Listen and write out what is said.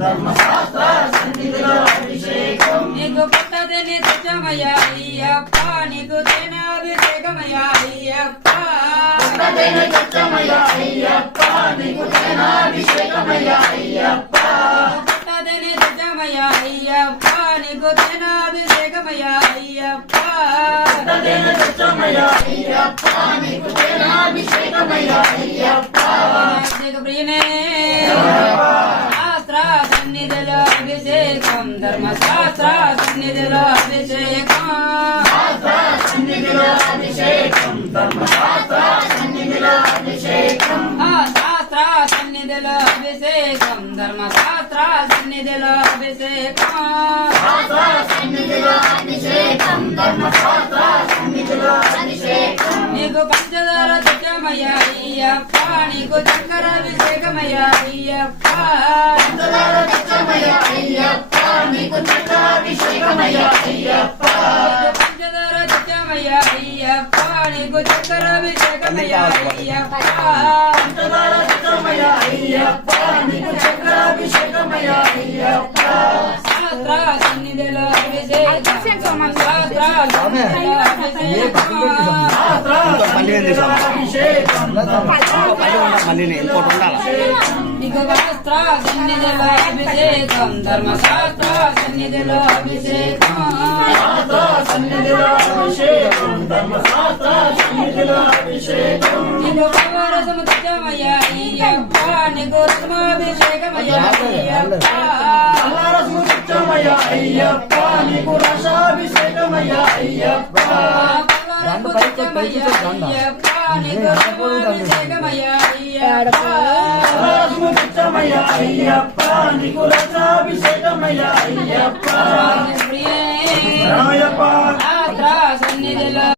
ధర్మశాస్త్ర సన్నిధిలో అభిషేకం నీకు పట్టదని తెచ్చమయ్యా అయ్యప్ప నీకు తేనాభిషేకమయ్యా అయ్యప్ప పట్టదని తెచ్చమయ్యా అయ్యప్ప నీకు తేనాభిషేకమయ్యా అయ్యప్ప పట్టదని తెచ్చమయ్యా అయ్యప్ప నీకు తేనాభిషేకమయ్యా అయ్యప్ప పట్టదని తెచ్చమయ్యా అయ్యప్ప నీకు తేనాభిషేకమయ్యా అయ్యప్ప నీకు ప్రియనే శాస్త్ర సన్నిధిలో అభిషేకం ధర్మశాస్త్ర సన్నిధిలో అభిషేకం శాస్త్ర సన్నిధిలో అభిషేకం ధర్మశాస్త్ర సన్నిధిలో అభిషేకం శాస్త్ర సన్నిధిలో అభిషేకం ధర్మశాస్త్ర సన్నిధిలో అభిషేకం శాస్త్ర సన్నిధిలో అభిషేకం ధర్మశాస్త్ర సన్నిధిలో అభిషేకం నీకు పంచదార తెచ్చమయ్యా అయ్యప్ప నీకు చక్కెర అభిషేకమయ్యా అయ్యప్ప పంచదార తెచ్చమయ్యా అయ్యప్ప నీకు చక్రాభిషేకమయ్యా అయ్యప్ప పంచదార తెచ్చమయ్యా అయ్యప్ప నీకు చక్కెర అభిషేకమయ్యా అయ్యప్ప పంచదార తెచ్చమయ్యా అయ్యప్ప నీకు చక్రాభిషేకమయ్యా అయ్యప్ప శాస్త్ర సన్నిధిలో అభిషేకం శాస్త్ర సన్నిధిలో అభిషేకం అభిషేకం నీకు శాస్త్ర సన్నిధిలో అభిషేకం ధర్మశాస్త్ర సన్నిధిలో అభిషేకం శాస్త్ర సన్నిధిలో అభిషేకం ధర్మశాస్త్ర సన్నిధిలో అభిషేకం నీకు పవరసము తెచ్చమయ్యా అయ్యప్ప నీకు రసమాభిషేకమయ్యా అయ్యప్ప అల్లరసము తెచ్చమయ్యా అయ్యప్ప నీకు రసాభిషేకమయ్యా అయ్యప్ప పవరసము తెచ్చమయ్యా అయ్యప్ప నీకు రసమాభిషేకమయ్యా అయ్యప్ప అల్లరసము తెచ్చమయ్యా అయ్యప్ప నీకు రసాభిషేకమయ్యా అయ్యప్ప ప్రియే రామయ్యప్ప శాస్త్ర సన్నిధిలో